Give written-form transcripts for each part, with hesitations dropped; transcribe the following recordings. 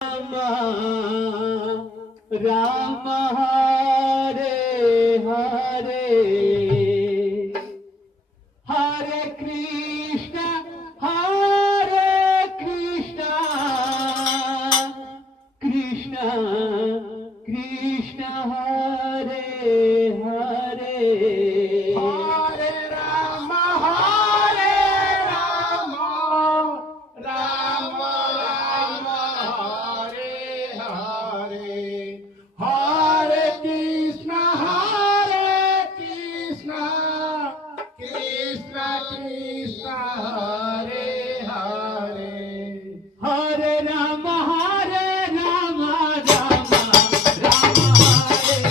Ram Ram Hare Hare Hare Krishna Krishna Krishna Hare Hare Hare Ram Hare Ram Ram Ram Hare Hare Hare Krishna Krishna Krishna Hare Hare Hare Ram Ram Ram Hare Hare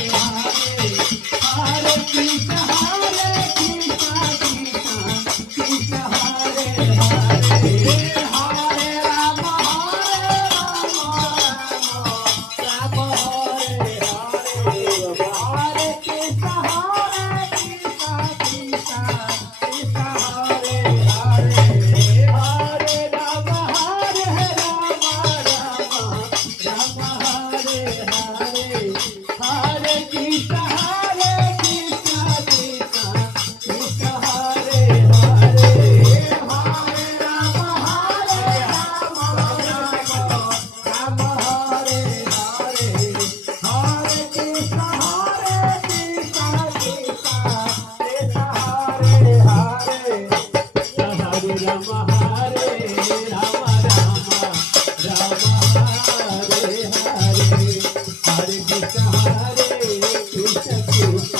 Hare Krishna Krishna Hare Hare Hare Ram Ram Hare Hare Hare Krishna Krishna Hare Hare Hare Ram Ram Hare Hare Hare Krishna Krishna Hare Hare Hare Ram Ram Hare Hare Hare Krishna Krishna Hare Hare Hare Ram Hare Ram Ram Hare Hare Hare Krishna Krishna Krishna Hare Hare Hare Ram Hare Hare Hare Krishna Krishna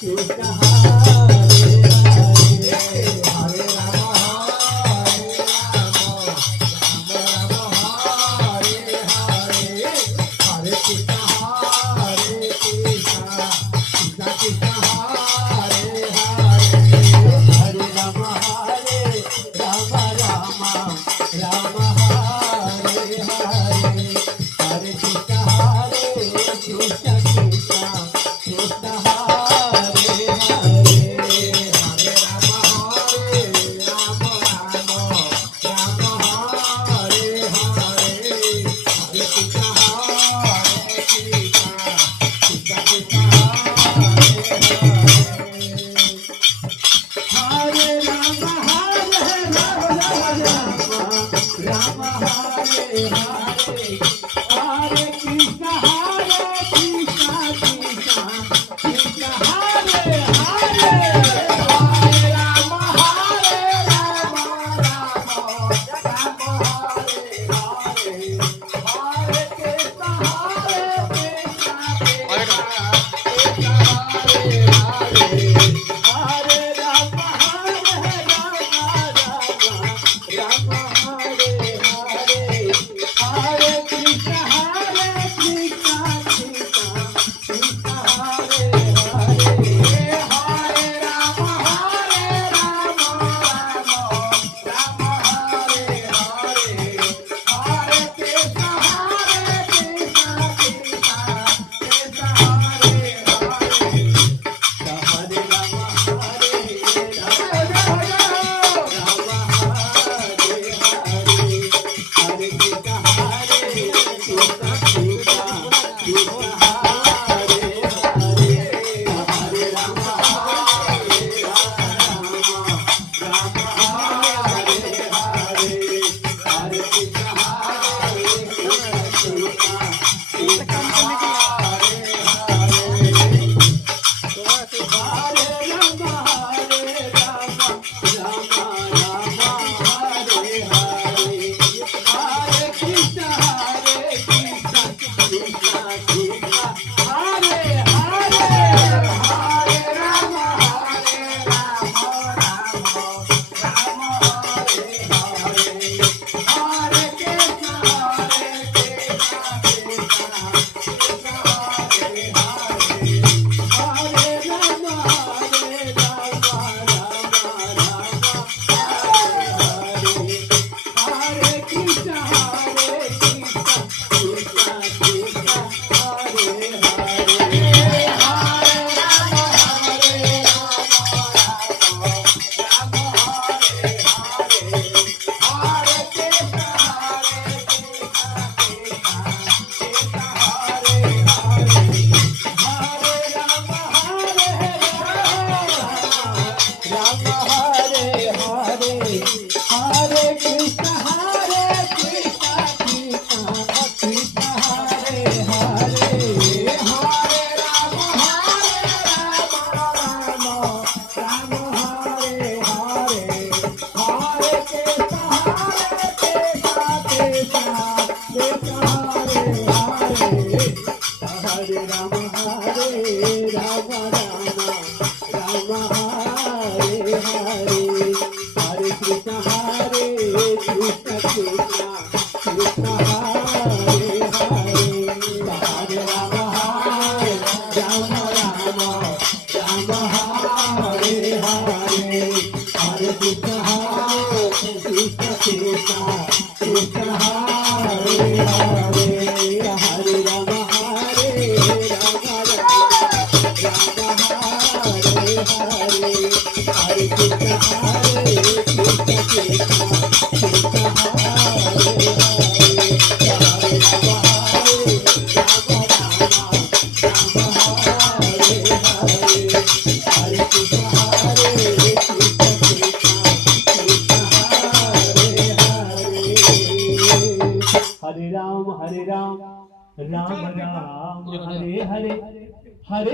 Krishna Hare Hare Hare Ram Ram Hare Hare Hare Krishna Krishna Krishna Hare Hare Hare Ram Ram Hare Hare Hare Krishna Krishna Krishna Hare Hare Hare Ram Ram Hare Hare Hare Krishna Krishna Hare Hare Hare Ram Ram Hare Hare Hare Krishna Krishna Hare Hare Hare Ram Ram Hare Hare Hare Krishna Krishna Hare Hare Hare Ram Ram Ram Hare Hare Hare Krishna Krishna Krishna Krishna Hare Hare Hare Ram Ram Ram Hare Hare Hare Krishna Krishna Krishna Krishna Hare Hare Hare Ram Ram Hare Hare Hare Krishna Krishna Krishna Krishna Hare Hare Hare Ram Hare Hare Hare Krishna Krishna Krishna Hare Hare Hare Ram Ram Ram Hare Hare Hare